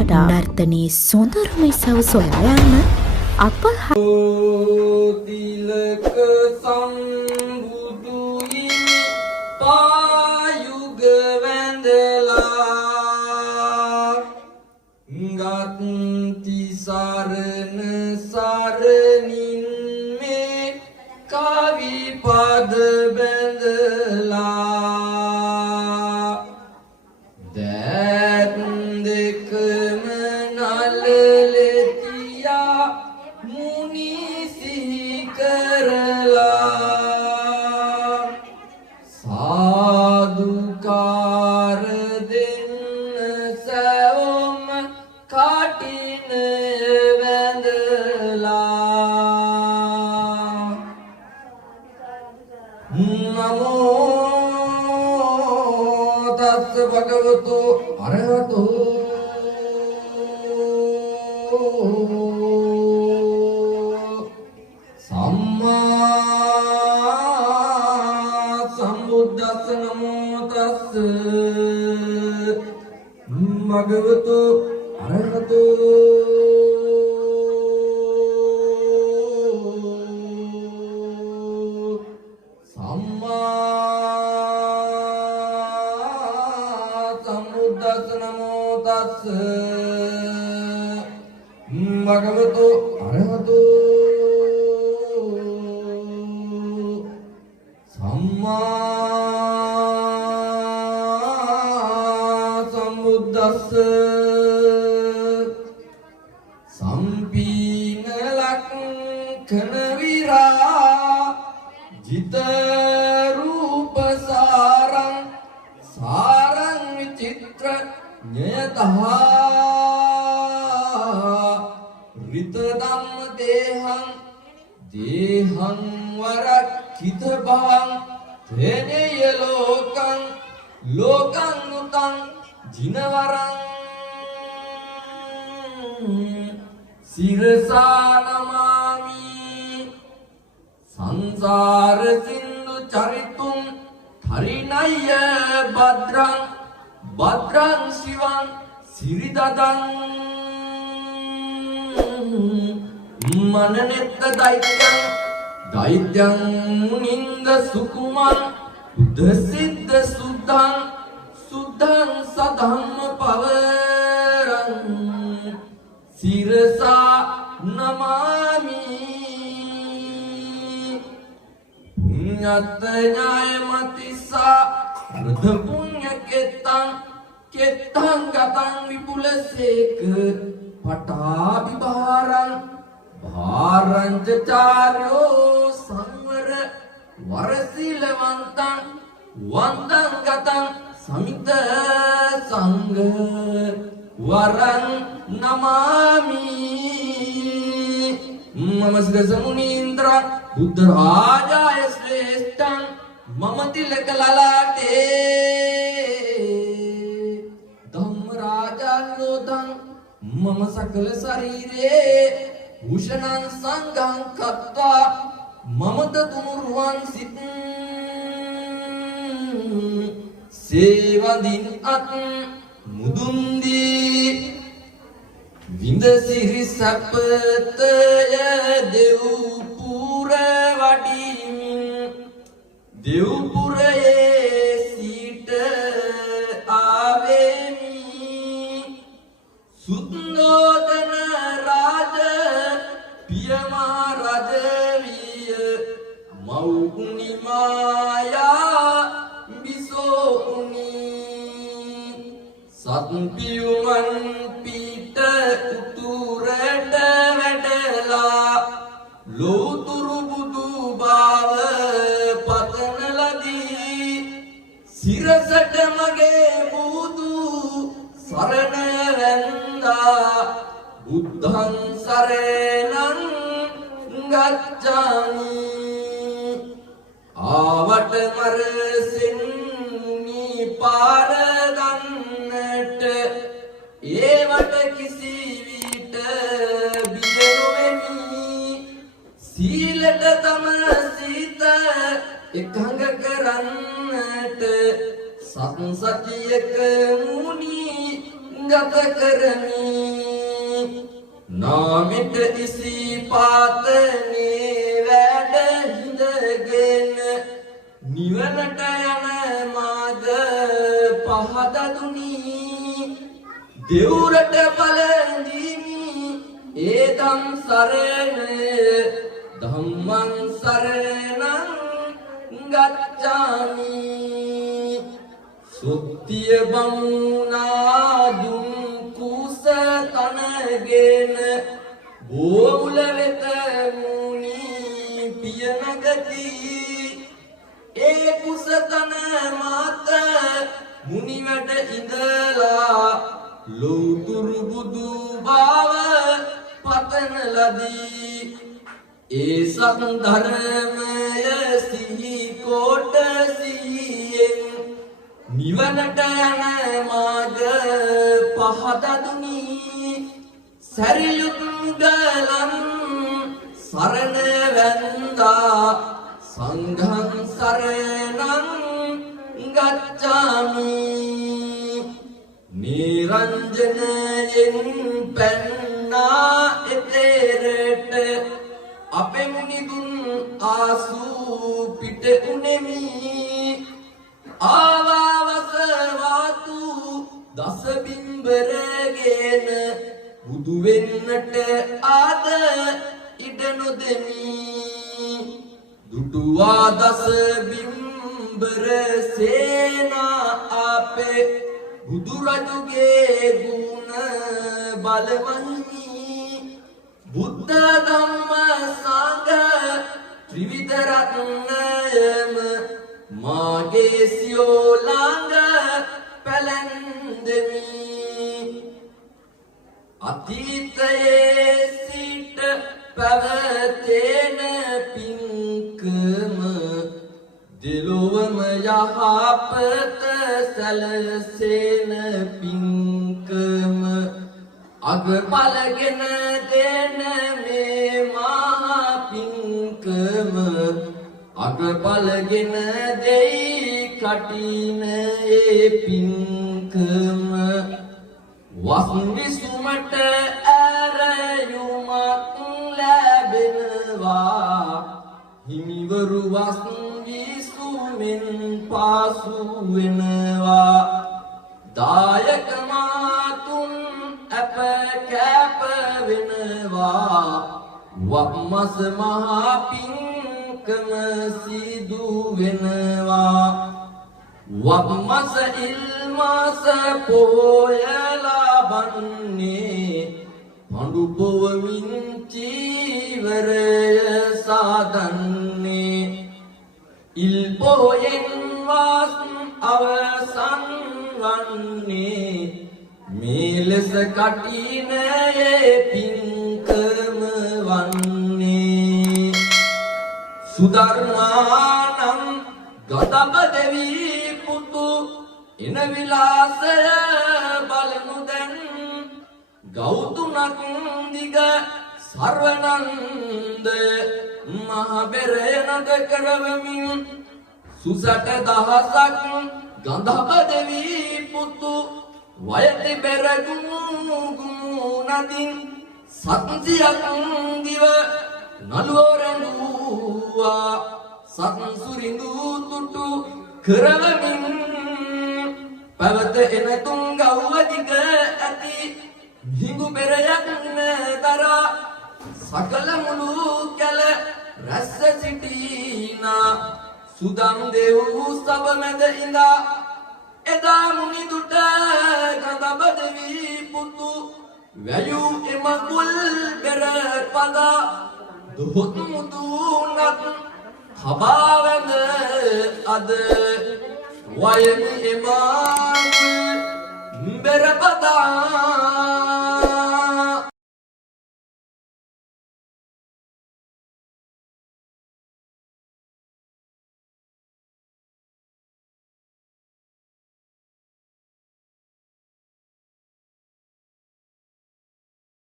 වඩා නර්තනයේ සොඳුරුමයි සව සොයා යන්න අප තිලක සම්බුදු හිමි පායුග වැඳලා ගත්ති සරණ සරණින් මේ කවි පද බැඳලා දැත් දෙකම නලලතියා මුනි සිහි කරලා සාදුකාර දෙන්න සැවොම කටින වැඳලා නමෝ තස්ස භගවතු අරහතෝ සම්මා සම්බුද්දස්ස නමෝ තස්ස භගවතු අරහතෝ භගවතු අරහතෝ සම්මා සම්බුද්දස්ස සම්පීන ලක්ඛන විරා ජිත රූප සාරං සාරං විචිත්‍ර ඤයතහ රිත ධම්ම දේහං දේහං වරක්ඛිත භවං තේනේය ලෝකං ලෝකං නුතං ජිනවරං සිරසා නමාමි සංසාර සින්දු චරිතුං හරිනය්‍ය භද්‍රං භද්‍රං සිවං සිරිදදං මනනෙත්ත දෛත්‍යං දෛත්‍යං මුනින්ද සුකුමං බුද්ධ සිද්ධ සුද්ධං සුද්ධං සධම්ම පවරං සිරසා නමාමි පුඤ්ඤත්ත ඥායමතිස්සා අර්ධ පුඤ්ඤ කෙත්තං ගතං විපුලසේක පඨාපි භාරං භාරං චාරෝ සංවර වරසිලවන්තං වන්දං ගතං සමිත සංඝ වරං නමාමි මම සිරස මුනීන්ද්‍ර බුද්ධ රාජාය ශ්‍රේෂ්ඨං මම තිලක ලලාටේ ධම්ම රාජානෝදං මම සකල ශරීරේ භූෂණං සංඝං කତ୍වා මමද තුනුරුවන් සිත් සේවදින් අත් මුදුන් දී විඳ සිරි සපතය දෙව් පුර වඩිමින් දෙව් පුරයේ සිට ආවෙමි සුද්ධෝදන රාජ පියමා රජ විය මෞුනි මායා බිසෝුනි සත්පියුමන් පිට උතුරට වැඩලා ලෝතුරු බුදු බව පතන ලදී සිරසට මගේ බුදු සරණ වැන්දා බුද්ධං සරණං ගච්ඡාමි ආවට මරසින් පාර ගන්නට ඒවට කිසි විට බියවෙමි සීලට තම සිත එකඟ කරන්නට සංසතියක මුනි ගත කරමි නාමිට ඉසි පාතනේ වැඩ හිඳගෙන නිවනට යන මාර්ග පහදදුනි දෙවුරට බලදීමි ඒදම් සරණ ධම්මං සරණං ගච්ඡාමි සුත්තිය බමුණා දුම් කුස තනගෙන බෝමුල වෙත මුනි පියනගති ඒ කුස තන මාත මුනි වැඩ ඉඳලා ලෝතුරු බුදු බව පතන ලදී ඒ සත් ධර්මය සිහි කොට සිහියෙන් නිවනට යන මාර්ග පහදදුනි සරියුත් ගලන් සරණ වැන්දා සංඝං සරණං ගච්ඡාමි නිරංජනයෙන් පෙන්නා එතරට අපේ මුනිදුන් ආසු පිට උනේමි ආවවස වාතු දස බිම්බරගෙන බුදු වෙන්නට ආද ඉඩ නොදෙමි දුටුවා දස බිම්බර සේනා අපේ බුදු රජුගේ ගුණ බලමහිමි බුද්ධ ධම්ම සංඝ ත්‍රිවිධ රත්නයම මාගේ සියෝ ළඟ පැලැන්දෙමි අතීතයේ සිට පැවතෙන පින්කම දෙලොවම යහපත සැලසෙන පින්කම අගපලගෙන දෙන මේ මහා පින්කම අගපලගෙන දෙයි කටින ඒ පින්කම වස්විසුමට ඇරයුමක් ලැබෙනවා හිමිවරු වස්විසුමෙන් පාසු වෙනවා දායක මාතුන් අප කැප වෙනවා වම්මස මහා පින්කම සිදු වෙනවා වම්මස ඉල්මස පොය ලබන්නේ පඬු පොවමින් චීවරය සාදන්නේ ඉල් පොයෙන් වස් අවසන් වන්නේ මේ ලෙස කටිනයේ පින්කම වන්නේ සුධර්මානම් ගතබ දෙවී පුතු එන විලාසය බලමු දැන් ගෞතුණක් දිග සර්වනන්ද මහ බෙරේනද කරවමින් සුසට දහසක් ගඳබ දෙවී පුතු වයති බෙරගුමු නදින් සත්සියක් දිව නළුවරඬුවා සත්සුරිඳු තුටු කරවමින් පැවත එන තුන් ගව්ව දිග ඇති හිඟු බෙරයක් දරා සකල මුළු කැල රැස්ස සිටිනා සුදම් දෙව් සබ මැද ඉඳා එදා මුනි දුට ගඳබ දෙවී පුතු වැයු එම කුල් බෙර පදා දුහුත් මුදුනත් හබාවැඳ අද වයමි එම බෙර පදා